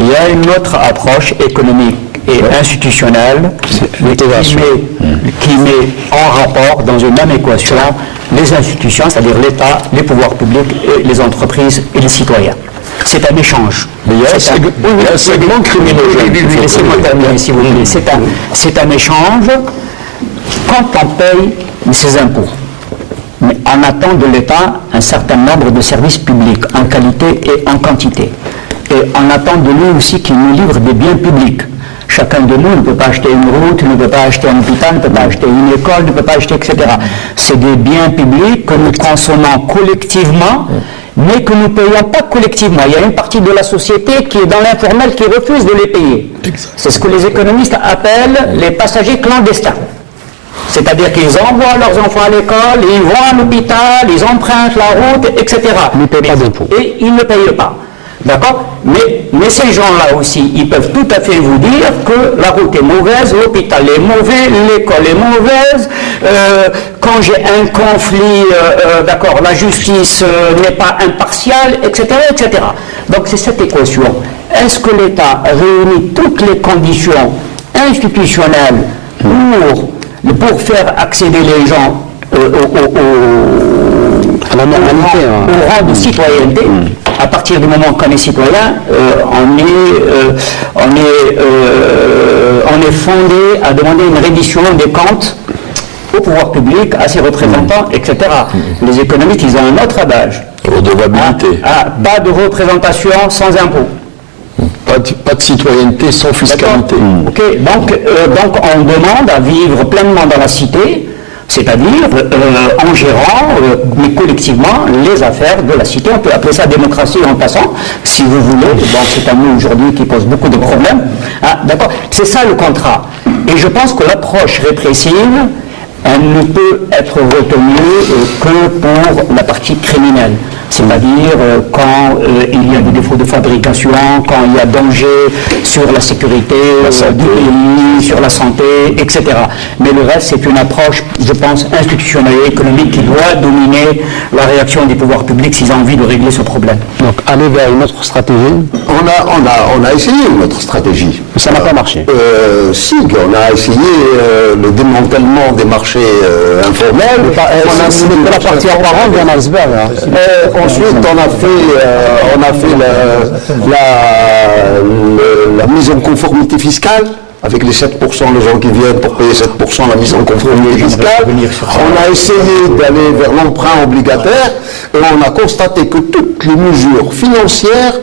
Il y a une autre approche économique et institutionnelle qui met en rapport dans une même équation les institutions, c'est-à-dire l'État, les pouvoirs publics, et les entreprises et les citoyens. C'est un échange. Mais il y a un segment criminogène. Oui, laissez-moi terminer si vous voulez. C'est un échange quand on paye ses impôts. Mais on attend de l'État un certain nombre de services publics en qualité et en quantité. Et on attend de lui aussi qu'il nous livre des biens publics. Chacun de nous ne peut pas acheter une route, ne peut pas acheter un hôpital, ne peut pas acheter une école, ne peut pas acheter, etc. C'est des biens publics que nous consommons collectivement, mais que nous ne payons pas collectivement. Il y a une partie de la société qui est dans l'informel qui refuse de les payer. C'est ce que les économistes appellent les passagers clandestins. C'est-à-dire qu'ils envoient leurs enfants à l'école, ils vont à l'hôpital, ils empruntent la route, etc. Ils ne payent pas d'impôts. Et ils ne payent pas. D'accord ? Mais ces gens-là aussi, ils peuvent tout à fait vous dire que la route est mauvaise, l'hôpital est mauvais, l'école est mauvaise, quand j'ai un conflit, d'accord, la justice n'est pas impartiale, etc., etc. Donc c'est cette équation. Est-ce que l'État réunit toutes les conditions institutionnelles pour faire accéder les gens à la normalité, au rang de citoyenneté? À partir du moment qu'on est citoyen, on est fondé à demander une reddition des comptes au pouvoir public, à ses représentants, etc. Les économistes, ils ont un autre adage. Redevabilité. Pas de représentation sans impôt. Pas de citoyenneté sans fiscalité. Ok, donc on demande à vivre pleinement dans la cité, c'est-à-dire en gérant, mais collectivement, les affaires de la cité. On peut appeler ça démocratie en passant, si vous voulez. Bon, c'est un mot aujourd'hui qui pose beaucoup de problèmes. D'accord. C'est ça le contrat. Et je pense que l'approche répressive, elle ne peut être retenue que pour la partie criminelle. C'est-à-dire quand il y a des défauts de fabrication, quand il y a danger sur la sécurité du pays, sur la santé, etc. Mais le reste, c'est une approche, je pense, institutionnelle et économique qui doit dominer la réaction des pouvoirs publics s'ils ont envie de régler ce problème. Donc aller vers une autre stratégie. On a essayé une autre stratégie. Ça n'a pas marché. Si, on a essayé le démantèlement des marchés informels. On a fait la partie apparente d'un iceberg. Ensuite, on a fait la mise en conformité fiscale, avec les 7%, les gens qui viennent pour payer 7% la mise en conformité fiscale. On a essayé d'aller vers l'emprunt obligataire, et on a constaté que toutes les mesures financières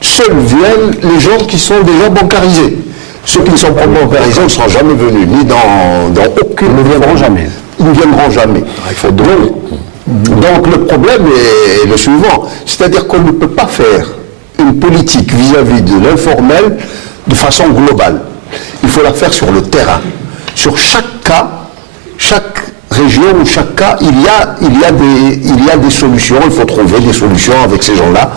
seuls viennent les gens qui sont déjà bancarisés. Ceux qui ne sont pas bancarisés ne seront jamais venus, ni dans aucune... Ils ne viendront jamais. Ils ne viendront jamais. Il faut donc le problème est le suivant, c'est-à-dire qu'on ne peut pas faire une politique vis-à-vis de l'informel de façon globale. Il faut la faire sur le terrain. Sur chaque cas, chaque région ou chaque cas, il y a des solutions, il faut trouver des solutions avec ces gens-là,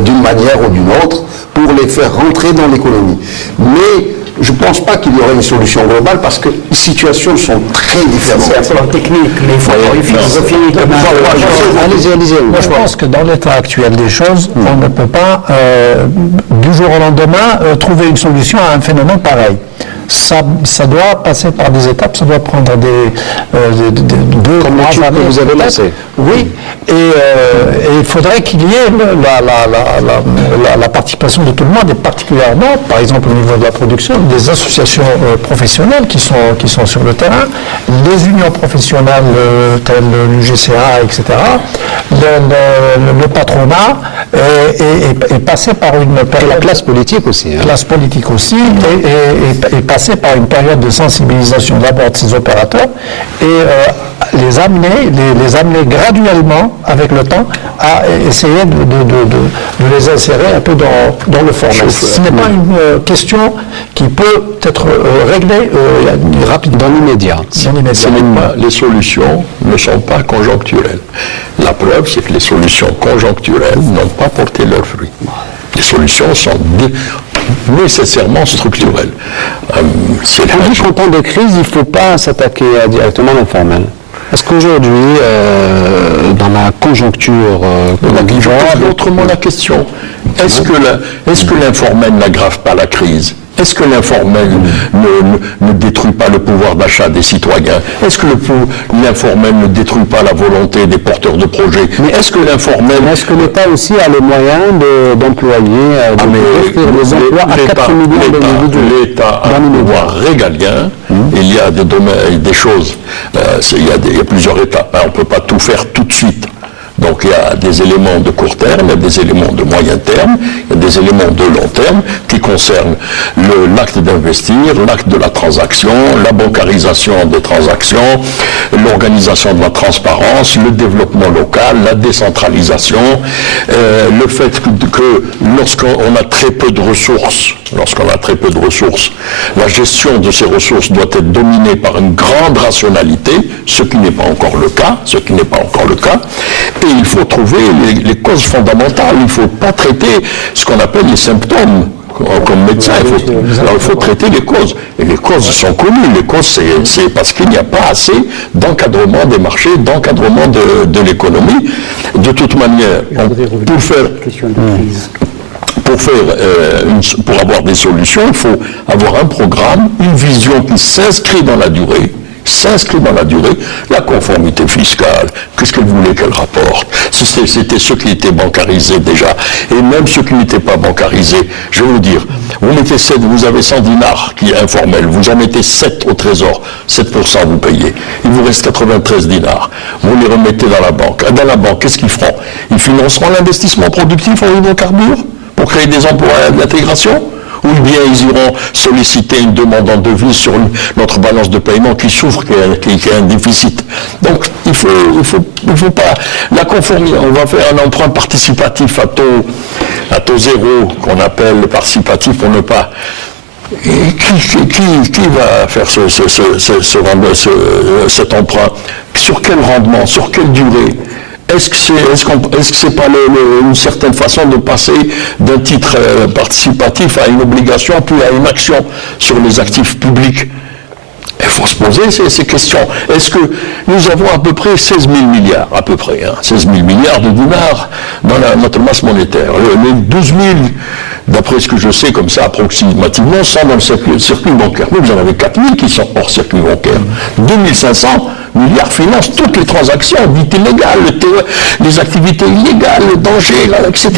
d'une manière ou d'une autre, pour les faire rentrer dans l'économie. Mais je ne pense pas qu'il y aurait une solution globale parce que les situations sont très différentes. C'est un plan technique, mais il faut avoir une philosophie. Allez-y. Moi, je pense que dans l'état actuel des choses, on ne peut pas, du jour au lendemain, trouver une solution à un phénomène pareil. Ça doit passer par des étapes, ça doit prendre deux, comme l'étude que vous avez lancée. Oui, et il faudrait qu'il y ait la participation de tout le monde, et particulièrement, par exemple au niveau de la production, des associations professionnelles qui sont sur le terrain, les unions professionnelles telles l'UGCA, etc., le patronat, et passer par une période... Et la classe politique aussi. Classe politique aussi, et passer par une période de sensibilisation d'abord de ces opérateurs et les amener graduellement avec le temps à essayer de les insérer un peu dans le formel. Ce n'est pas une question qui peut être réglée rapidement. Dans l'immédiat. Les solutions ne sont pas conjoncturelles. La preuve, c'est que les solutions conjoncturelles n'ont pas porté leurs fruits. Les solutions sont nécessairement structurelles. On dit qu'en temps de crise, il ne faut pas s'attaquer directement à l'informel. Est-ce qu'aujourd'hui, dans la conjoncture je pose autrement la question. Est-ce que l'informel n'aggrave pas la crise? Est-ce que l'informel ne détruit pas le pouvoir d'achat des citoyens? Est-ce que l'informel ne détruit pas la volonté des porteurs de projets? Mais est-ce que l'informel... Est-ce que l'État aussi a les moyens d'employer, d'offrir des emplois à 4 millions d'individus? L'État a un pouvoir régalien. Il y a des domaines, des choses, il y a plusieurs étapes. On ne peut pas tout faire tout de suite. Donc il y a des éléments de court terme, il y a des éléments de moyen terme, il y a des éléments de long terme qui concernent l'acte d'investir, l'acte de la transaction, la bancarisation des transactions, l'organisation de la transparence, le développement local, la décentralisation, le fait que lorsqu'on a très peu de ressources, la gestion de ces ressources doit être dominée par une grande rationalité, ce qui n'est pas encore le cas, et il faut trouver les causes fondamentales. Il ne faut pas traiter ce qu'on appelle les symptômes. Comme médecin, il faut traiter les causes. Et les causes sont connues. Les causes, c'est parce qu'il n'y a pas assez d'encadrement des marchés, d'encadrement de l'économie. De toute manière, pour avoir des solutions, il faut avoir un programme, une vision qui s'inscrit dans la durée. La conformité fiscale, qu'est-ce qu'elle voulait qu'elle rapporte? C'était ceux qui étaient bancarisés déjà, et même ceux qui n'étaient pas bancarisés. Je vais vous dire, vous avez 100 dinars qui est informel, vous en mettez 7 au trésor, 7% vous payez. Il vous reste 93 dinars. Vous les remettez dans la banque. Dans la banque, qu'est-ce qu'ils feront? Ils financeront l'investissement productif en hydrocarbures pour créer des emplois d'intégration? Ou bien ils iront solliciter une demande en devise sur notre balance de paiement qui souffre, qui a un déficit. Donc il faut pas la conformité. On va faire un emprunt participatif à taux zéro, qu'on appelle le participatif pour ne pas. Et qui va faire cet emprunt? Sur quel rendement? Sur quelle durée? Est-ce que c'est pas une certaine façon de passer d'un titre participatif à une obligation puis à une action sur les actifs publics? Il faut se poser ces questions. Est-ce que nous avons à peu près 16 000 milliards, 16 000 milliards de dinars dans notre masse monétaire? Les 12 000, d'après ce que je sais comme ça approximativement, sont dans le circuit bancaire. Mais vous en avez 4 000 qui sont hors circuit bancaire. 2 500 milliards financent toutes les transactions dites illégales, les activités illégales, le danger, etc.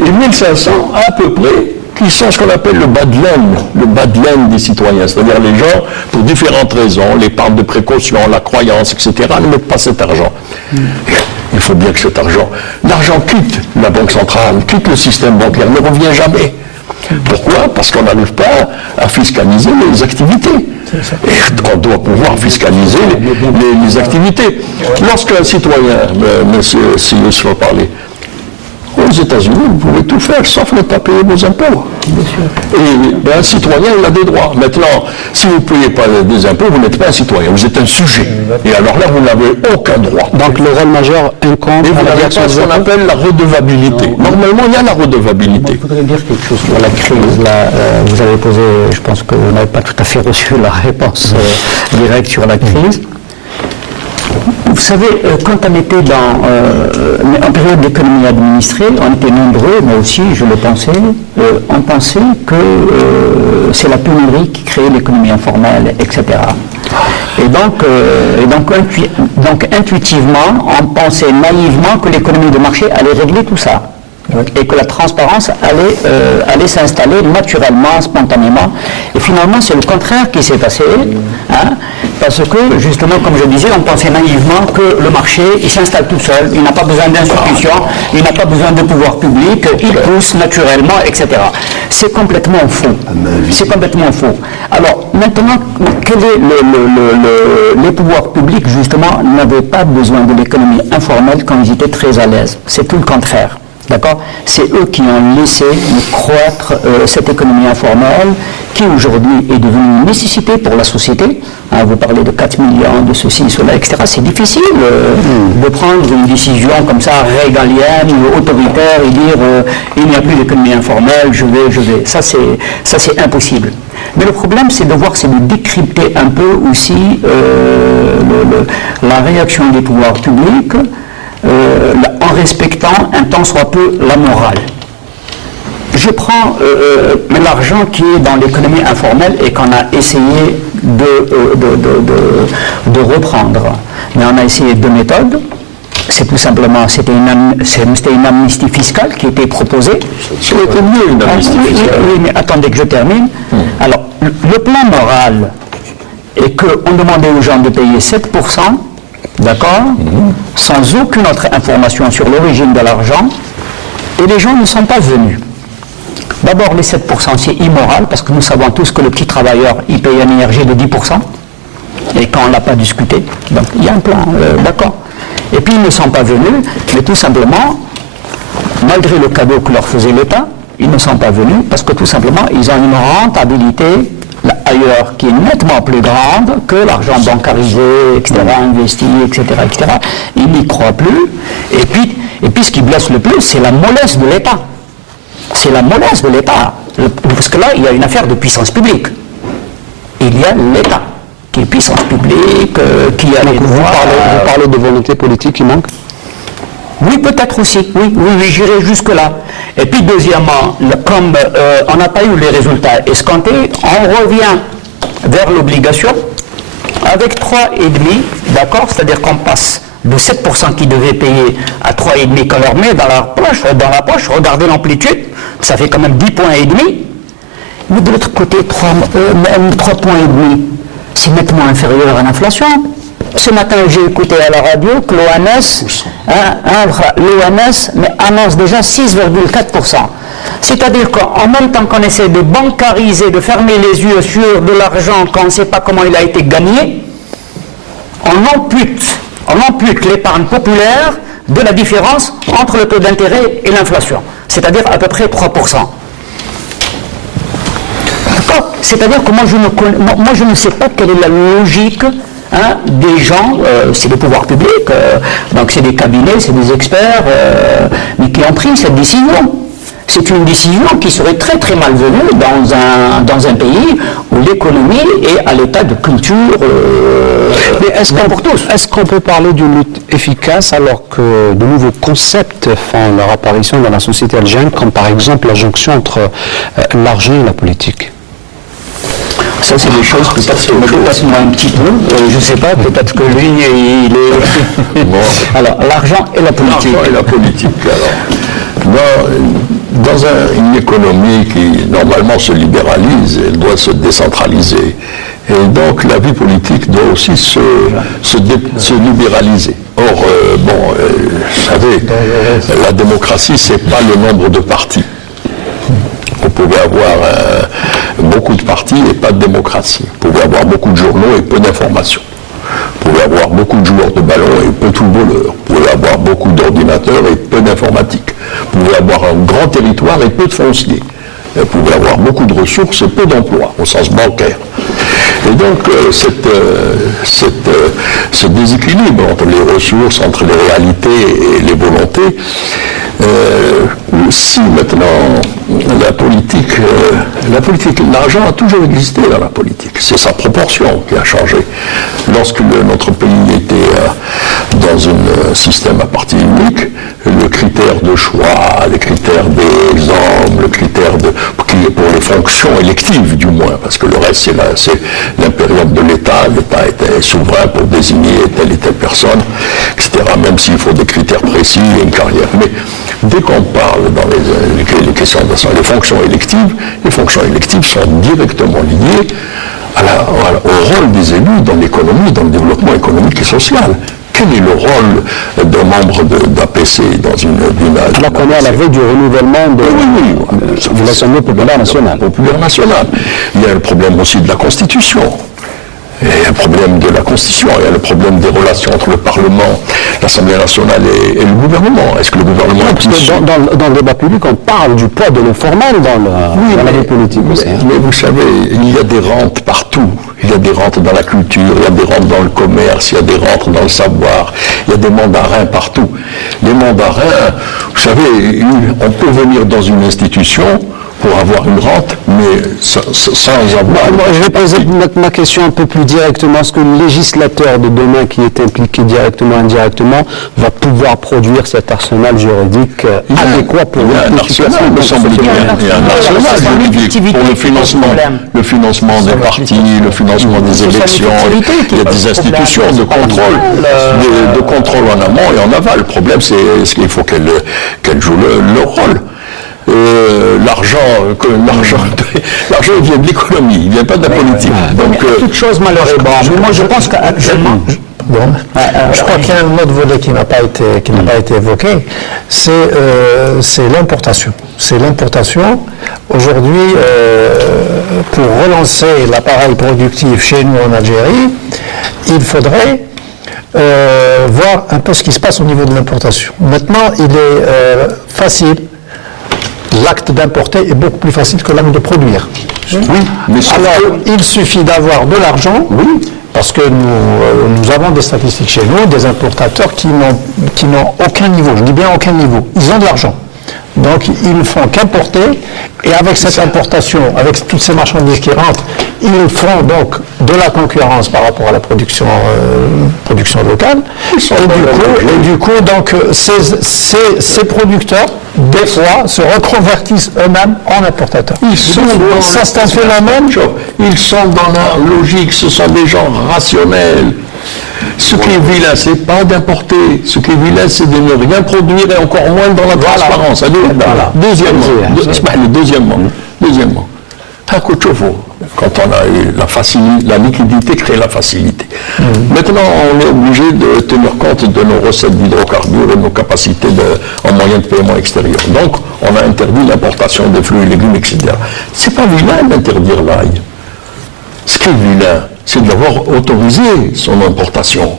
Et 1 500 à peu près qui sont ce qu'on appelle le bas de laine des citoyens. C'est-à-dire les gens, pour différentes raisons, l'épargne de précaution, la croyance, etc., ne mettent pas cet argent. Il faut bien que cet argent, l'argent quitte la banque centrale, quitte le système bancaire, ne revient jamais. Pourquoi? Parce qu'on n'arrive pas à fiscaliser les activités. Et on doit pouvoir fiscaliser les activités. Lorsqu'un citoyen, monsieur Sius va parler, aux États-Unis, vous pouvez tout faire, sauf ne pas payer vos impôts. Et un citoyen, il a des droits. Maintenant, si vous ne payez pas des impôts, vous n'êtes pas un citoyen, vous êtes un sujet. Et alors là, vous n'avez aucun droit. Donc le rôle majeur incombe et vous n'avez pas ce qu'on appelle la redevabilité. Normalement, il y a la redevabilité. Je voudrais dire quelque chose sur la crise. Là, vous avez posé, je pense que vous n'avez pas tout à fait reçu la réponse directe sur la crise. Vous savez, quand on était en période d'économie administrée, on était nombreux, moi aussi je le pensais, on pensait que c'est la pénurie qui créait l'économie informelle, etc. Et donc intuitivement, on pensait naïvement que l'économie de marché allait régler tout ça. Et que la transparence allait s'installer naturellement, spontanément. Et finalement, c'est le contraire qui s'est passé, parce que, justement, comme je disais, on pensait naïvement que le marché, il s'installe tout seul, il n'a pas besoin d'institutions, il n'a pas besoin de pouvoir public, il pousse naturellement, etc. C'est complètement faux. C'est complètement faux. Alors, maintenant, les pouvoirs publics, justement, n'avaient pas besoin de l'économie informelle quand ils étaient très à l'aise. C'est tout le contraire. D'accord? C'est eux qui ont laissé croître cette économie informelle qui aujourd'hui est devenue une nécessité pour la société. Vous parlez de 4 millions, de ceci, cela, etc. C'est difficile de prendre une décision comme ça régalienne, autoritaire et dire il n'y a plus d'économie informelle, je vais. Ça c'est impossible. Mais le problème c'est de décrypter un peu aussi la réaction des pouvoirs publics en respectant un tant soit peu la morale. je prends l'argent qui est dans l'économie informelle et qu'on a essayé de reprendre. Mais on a essayé deux méthodes. C'est tout simplement, c'était une amnistie fiscale qui était proposée. Ça aurait été mieux une amnistie fiscale. Oui, mais attendez que je termine. Alors, le plan moral est qu'on demandait aux gens de payer 7%, d'accord, sans aucune autre information sur l'origine de l'argent, et les gens ne sont pas venus. D'abord, les 7%, c'est immoral, parce que nous savons tous que le petit travailleur, il paye une énergie de 10%, et quand on ne l'a pas discuté, donc il y a un plan, d'accord. Et puis ils ne sont pas venus, mais tout simplement, malgré le cadeau que leur faisait l'État, ils ne sont pas venus parce que tout simplement, ils ont une rentabilité ailleurs qui est nettement plus grande que l'argent bancarisé, etc., investi, etc., etc. Ils n'y croient plus. Et puis ce qui blesse le plus, c'est la mollesse de l'État. C'est la mollesse de l'État. Parce que là, il y a une affaire de puissance publique. Il y a l'État qui est puissance publique, qui a les droits. Vous parlez de volonté politique qui manque? Oui, peut-être aussi. Oui, j'irai jusque-là. Et puis, deuxièmement, comme on n'a pas eu les résultats escomptés, on revient vers l'obligation avec 3,5, d'accord? C'est-à-dire qu'on passe de 7% qu'ils devaient payer à 3,5 qu'on leur met dans la poche. Regardez l'amplitude, ça fait quand même 10,5 points. Mais de l'autre côté, 3,5 points, c'est nettement inférieur à l'inflation. Ce matin, j'ai écouté à la radio que l'OMS annonce déjà 6,4%. C'est-à-dire qu'en même temps qu'on essaie de bancariser, de fermer les yeux sur de l'argent qu'on ne sait pas comment il a été gagné, on ampute l'épargne populaire de la différence entre le taux d'intérêt et l'inflation, c'est-à-dire à peu près 3%. C'est-à-dire que moi je ne sais pas quelle est la logique des gens, c'est le pouvoir public, donc c'est des cabinets, c'est des experts, mais qui ont pris cette décision. C'est une décision qui serait très très malvenue dans un pays où l'économie est à l'état de culture mais est-ce qu'on peut parler d'une lutte efficace alors que de nouveaux concepts font leur apparition dans la société algérienne, comme par exemple la jonction entre l'argent et la politique? Ça, c'est des choses peut-être que je passe moi un petit peu, je ne sais pas, peut-être que lui, il est... Bon. Alors, l'argent et la politique. L'argent et la politique, alors. Dans une économie qui, normalement, se libéralise, elle doit se décentraliser. Et donc, la vie politique doit aussi se libéraliser. Or, vous savez, la démocratie, ce n'est pas le nombre de partis. Vous pouvez avoir beaucoup de partis et pas de démocratie. Vous pouvez avoir beaucoup de journaux et peu d'informations. Vous pouvez avoir beaucoup de joueurs de ballon et peu de footballeurs. Vous pouvez avoir beaucoup d'ordinateurs et peu d'informatique. Vous pouvez avoir un grand territoire et peu de foncier. Vous pouvez avoir beaucoup de ressources et peu d'emplois, au sens bancaire. Et donc, ce déséquilibre entre les ressources, entre les réalités et les volontés, si maintenant la politique, l'argent a toujours existé dans la politique. C'est sa proportion qui a changé. Lorsque notre pays était dans un système à parti unique, le critère de choix, les critères des hommes, le critère pour les fonctions électives du moins, parce que le reste c'est l'impérium de l'État. L'État était souverain pour désigner telle et telle personne, etc. Même s'il faut des critères précis et une carrière. Mais dès qu'on parle dans les questions de fonctions électives sont directement liées au rôle des élus dans l'économie, dans le développement économique et social. Quel est le rôle d'un membre d'APC dans une alors qu'on est à la veille du renouvellement de l'Assemblée populaire nationale. Il y a le problème aussi de la Constitution. Il y a le problème de la Constitution, il y a le problème des relations entre le Parlement, l'Assemblée nationale et le gouvernement. Est-ce que le gouvernement... parce que dans le débat public, on parle du poids de l'informel dans la vie politique aussi. Mais vous savez, il y a des rentes partout. Il y a des rentes dans la culture, il y a des rentes dans le commerce, il y a des rentes dans le savoir, il y a des mandarins partout. Les mandarins, vous savez, on peut venir dans une institution pour avoir une rente, mais sans avoir... Moi, je vais poser ma question un peu plus directement. Est-ce que le législateur de demain, qui est impliqué directement ou indirectement, va pouvoir produire cet arsenal juridique adéquat pour l'arsenal, me semble-t-il. Il y a un arsenal juridique pour le financement des partis, le financement des élections. Il y a des institutions de contrôle en amont et en aval. Le problème, c'est qu'il faut qu'elles jouent leur rôle. L'argent vient de l'économie, il ne vient pas de la politique. Donc, toute chose malheureusement. Mais moi, je pense qu'actuellement... Je crois qu'il y a un autre volet qui n'a pas été évoqué, c'est l'importation. C'est l'importation. Aujourd'hui, pour relancer l'appareil productif chez nous en Algérie, il faudrait voir un peu ce qui se passe au niveau de l'importation. Maintenant, il est facile. L'acte d'importer est beaucoup plus facile que l'acte de produire. Oui, mais alors, il suffit d'avoir de l'argent, parce que nous avons des statistiques chez nous, des importateurs qui n'ont aucun niveau, je dis bien aucun niveau, ils ont de l'argent. Donc, ils ne font qu'importer, et avec cette importation, avec toutes ces marchandises qui rentrent, ils font donc de la concurrence par rapport à la production locale. Et du coup, donc, ces producteurs, des fois, se reconvertissent eux-mêmes en importateurs. Ça, c'est un phénomène. Ils sont dans la logique, ce sont des gens rationnels. Ce qui est vilain, c'est pas d'importer. Ce qui est vilain, c'est de ne rien produire et encore moins dans la transparence. Deuxièmement, quand on a eu la liquidité crée la facilité. Maintenant, on est obligé de tenir compte de nos recettes d'hydrocarbures et de nos capacités en moyens de paiement extérieur. Donc, on a interdit l'importation de fruits et légumes, etc. C'est pas vilain d'interdire l'ail. Ce qui est vilain, c'est d'avoir autorisé son importation,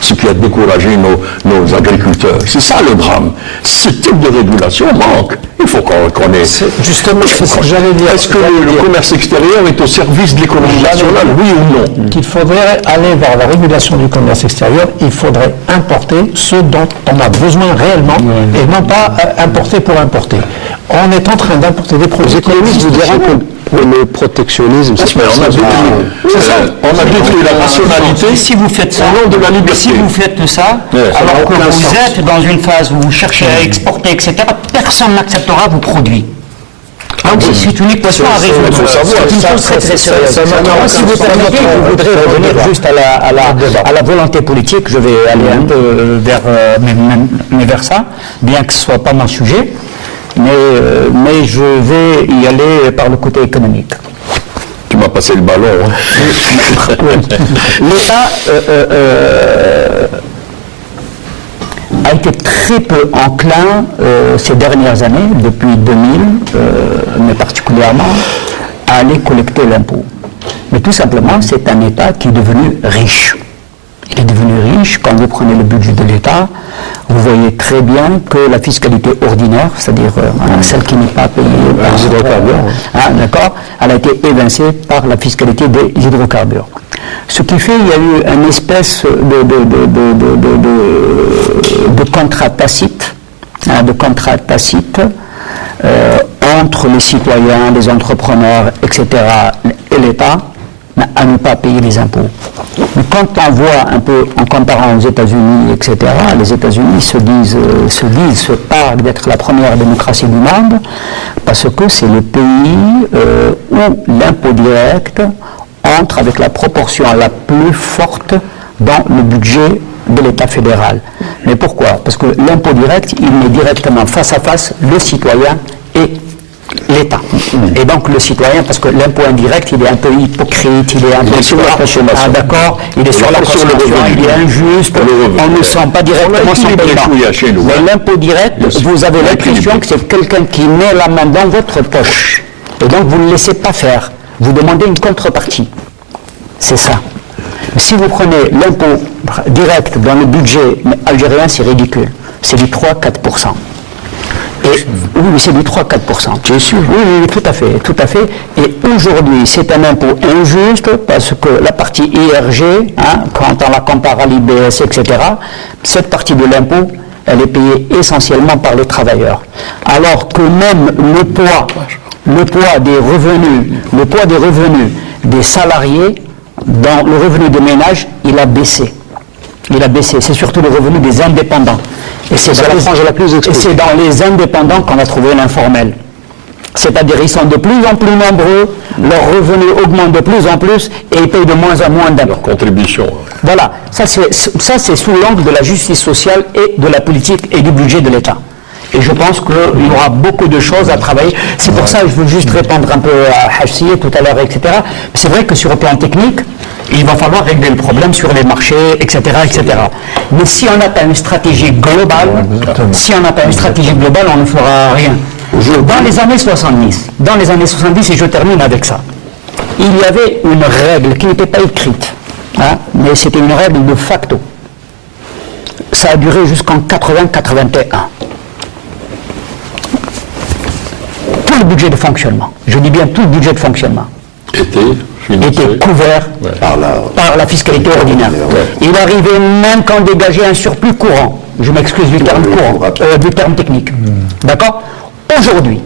ce qui a découragé nos agriculteurs. C'est ça le drame. Ce type de régulation manque. Il faut qu'on ait... Justement, c'est ce que j'allais dire. Est-ce que le commerce extérieur est au service de l'économie nationale, oui ou non? Qu'il faudrait aller vers la régulation du commerce extérieur, il faudrait importer ce dont on a besoin réellement et non pas importer pour importer. On est en train d'importer des produits. Les économistes vous diront que le protectionnisme, on a détruit la rationalité. Si vous faites ça, au nom de la liberté. Si vous faites ça, alors que vous êtes dans une phase où vous cherchez à exporter, etc., personne n'acceptera vos produits. C'est une équation à résoudre. C'est une chose très sérieuse. Si vous permettez, je voudrais revenir juste à la volonté politique. Je vais aller un peu vers ça, bien que ce ne soit pas mon sujet. Mais je vais y aller par le côté économique. Tu m'as passé le ballon. L'État a été très peu enclin ces dernières années, depuis 2000, mais particulièrement, à aller collecter l'impôt. Mais tout simplement, c'est un État qui est devenu riche. Il est devenu riche. Quand vous prenez le budget de l'État, vous voyez très bien que la fiscalité ordinaire, c'est-à-dire celle qui n'est pas payée par les hydrocarbures, d'accord, elle a été évincée par la fiscalité des hydrocarbures. Ce qui fait qu'il y a eu une espèce de contrat tacite, entre les citoyens, les entrepreneurs, etc., et l'État, à ne pas payer les impôts. Mais quand on voit un peu, en comparant aux États-Unis, etc., les États-Unis se targuent d'être la première démocratie du monde, parce que c'est le pays où l'impôt direct entre avec la proportion la plus forte dans le budget de l'État fédéral. Mais pourquoi? Parce que l'impôt direct, il met directement face à face le citoyen et l'État. Et donc le citoyen, parce que l'impôt indirect, il est un peu hypocrite, il est un peu sur la consommation. Ah, d'accord, il est sur la consommation, il est injuste, on ne sent pas directement son paiement. Mais l'impôt direct, vous avez l'impression que c'est quelqu'un qui met la main dans votre poche. Et donc vous ne le laissez pas faire. Vous demandez une contrepartie. C'est ça. Si vous prenez l'impôt direct dans le budget algérien, c'est ridicule. C'est du 3-4%. Et, oui, c'est du 3-4%. Bien sûr. Oui, tout à fait. Et aujourd'hui, c'est un impôt injuste parce que la partie IRG, quand on la compare à l'IBS, etc., cette partie de l'impôt, elle est payée essentiellement par les travailleurs. Alors que même le poids des revenus des salariés dans le revenu des ménages, il a baissé. C'est surtout le revenu des indépendants. Et c'est dans les indépendants qu'on a trouvé l'informel. C'est-à-dire ils sont de plus en plus nombreux, leurs revenus augmentent de plus en plus et ils payent de moins en moins d'impôts. Leur contribution. Voilà, ça c'est sous l'angle de la justice sociale et de la politique et du budget de l'État. Et je pense qu'il y aura beaucoup de choses à travailler. C'est pour ça que je veux juste répondre un peu à Hachsieh tout à l'heure, etc. C'est vrai que sur le plan technique, il va falloir régler le problème sur les marchés, etc., etc. Mais si on n'a pas une stratégie globale, on ne fera rien. Dans les années 70, et je termine avec ça, il y avait une règle qui n'était pas écrite, mais c'était une règle de facto. Ça a duré jusqu'en 80-81. Tout le budget de fonctionnement, je dis bien tout le budget de fonctionnement, était couvert par la fiscalité ordinaire. Il arrivait même qu'on dégageait un surplus courant. Je m'excuse du terme courant, du terme technique. D'accord ? Aujourd'hui,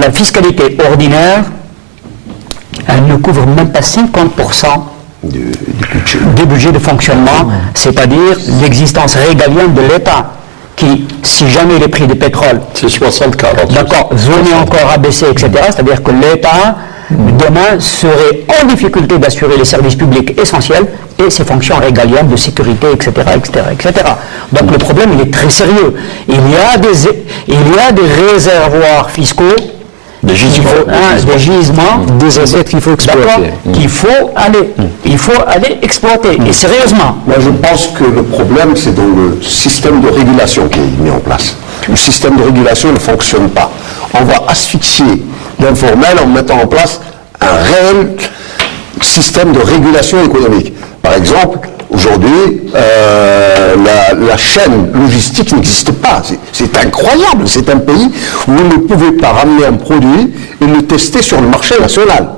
la fiscalité ordinaire, elle ne couvre même pas 50% du budget de fonctionnement, c'est-à-dire l'existence régalienne de l'État, qui, si jamais les prix du pétrole, c'est 60-40, d'accord, venaient encore à baisser, etc., c'est-à-dire que l'État, demain, serait en difficulté d'assurer les services publics essentiels et ses fonctions régaliennes de sécurité, etc., etc., etc. Donc le problème, il est très sérieux. Il y a des réservoirs fiscaux, des gisements, des assiettes qu'il faut exploiter. Il faut aller exploiter, et sérieusement. Moi, je pense que le problème, c'est dans le système de régulation qui est mis en place. Le système de régulation ne fonctionne pas. On va asphyxier l'informel en mettant en place un réel système de régulation économique. Par exemple, aujourd'hui, la chaîne logistique n'existe pas. C'est incroyable. C'est un pays où vous ne pouvez pas ramener un produit et le tester sur le marché national.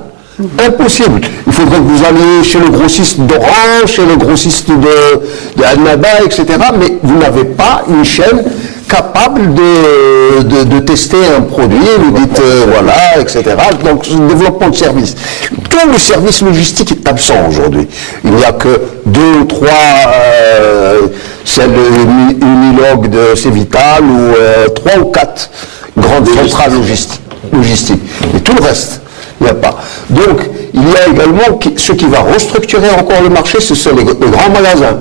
Impossible. Il faudrait que vous alliez chez le grossiste d'Orange, chez le grossiste de Almada, etc. Mais vous n'avez pas une chaîne capable de tester un produit, vous dites voilà, etc. Donc, le développement de services. Tout le service logistique est absent aujourd'hui. Il n'y a que 2 ou 3, celle Unilogue de Cévital, ou 3 ou 4 grandes centrales logistiques. Et tout le reste, il n'y a pas. Donc, il y a également ce qui va restructurer encore le marché, ce sont les grands magasins.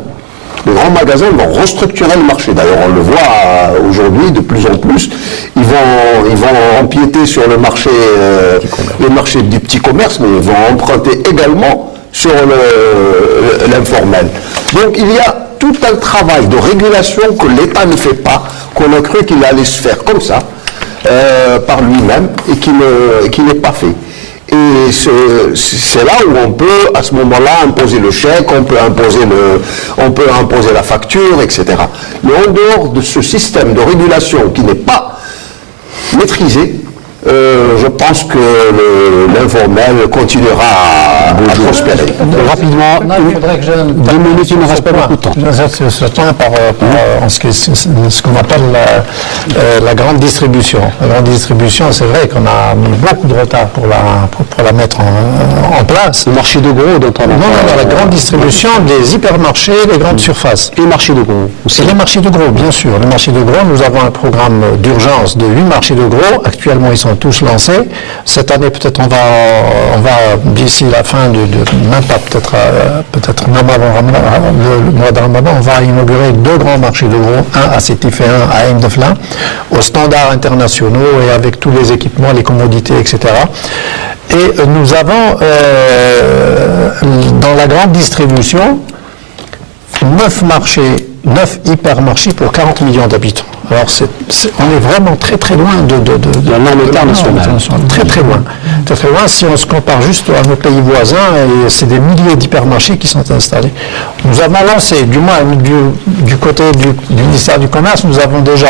Les grands magasins vont restructurer le marché. D'ailleurs, on le voit aujourd'hui de plus en plus. Ils vont empiéter sur le marché du petit commerce, mais ils vont emprunter également sur l'informel. Donc, il y a tout un travail de régulation que l'État ne fait pas, qu'on a cru qu'il allait se faire comme ça, par lui-même, et qui n'est pas fait. Et c'est là où on peut, à ce moment-là, imposer le chèque, on peut imposer la facture, etc. Mais en dehors de ce système de régulation qui n'est pas maîtrisé, je pense que l'informel continuera à prospérer. Rapidement, il faudrait que 2 minutes, il ne reste pas beaucoup de temps. Ce point en ce qu'on appelle la grande distribution. La grande distribution, c'est vrai qu'on a mis beaucoup de retard pour la mettre en place. Le marché de gros dont on a Non, la grande distribution, les hypermarchés, les grandes surfaces. Et les marchés de gros aussi. Et les marchés de gros, bien sûr. Les marchés de gros, nous avons un programme d'urgence de 8 marchés de gros. Actuellement, ils sont tous lancés. Cette année, peut-être, on va d'ici la fin même pas peut-être même avant le mois de Ramadan, on va inaugurer 2 grands marchés de gros, un à Sétif et un à Ain Defla, aux standards internationaux et avec tous les équipements, les commodités, etc. Et nous avons dans la grande distribution 9 hypermarchés pour 40 millions d'habitants. Alors, on est vraiment très très loin de la norme internationale. Très très loin. Très très loin si on se compare juste à nos pays voisins, et c'est des milliers d'hypermarchés qui sont installés. Nous avons lancé, du moins du côté du ministère du Commerce, nous avons déjà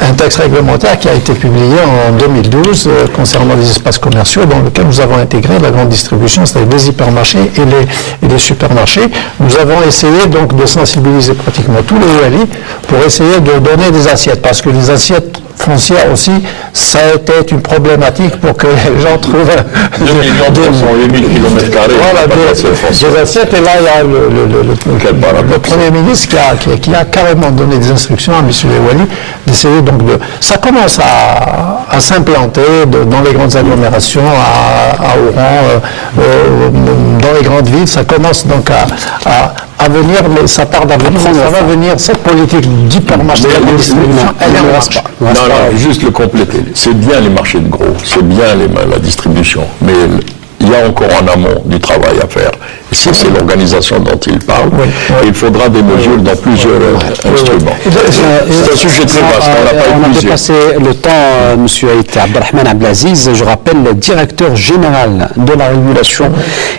un texte réglementaire qui a été publié en 2012 concernant les espaces commerciaux dans lequel nous avons intégré la grande distribution, c'est-à-dire les hypermarchés et les supermarchés. Nous avons essayé donc de sensibiliser pratiquement tous les OLI pour essayer de donner des assiettes, parce que les assiettes foncière aussi, ça a été une problématique pour que les gens trouvent 2 308 000 km². voilà, des assiettes. Et là, il y a le Premier ministre qui a carrément donné des instructions à M. Lewali d'essayer donc de... Ça commence à s'implanter dans les grandes agglomérations, à Oran, dans les grandes villes. Ça commence donc à venir, mais ça tarde à venir, ça va venir. Cette politique d'hypermarché de distribution, elle est en marche. Non, juste le compléter. C'est bien les marchés de gros, c'est bien la distribution, mais il y a encore en amont du travail à faire. Et c'est l'organisation dont il parle. Et il faudra des mesures dans plusieurs instruments. C'est un sujet très vaste, on a dépassé le temps, M. Haït Abdelrahman Abdelaziz. Je rappelle, le directeur général de la régulation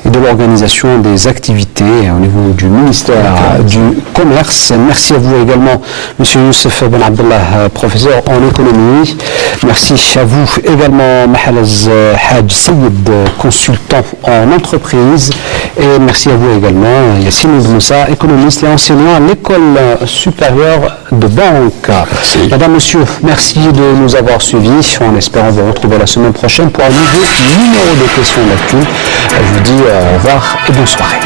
et de l'organisation des activités au niveau du ministère du Commerce. Merci à vous également, M. Youssef Ben Abdallah, professeur en économie. Merci à vous également, Mahalaz Haj Sayed, consultant en entreprise. Et merci à vous également, Yassine Moussa, économiste et enseignant à l'école supérieure de banque. Merci. Madame, monsieur, merci de nous avoir suivis. En espérant vous retrouver la semaine prochaine pour un nouveau numéro de questions d'actu. Je vous dis au revoir et bonne soirée.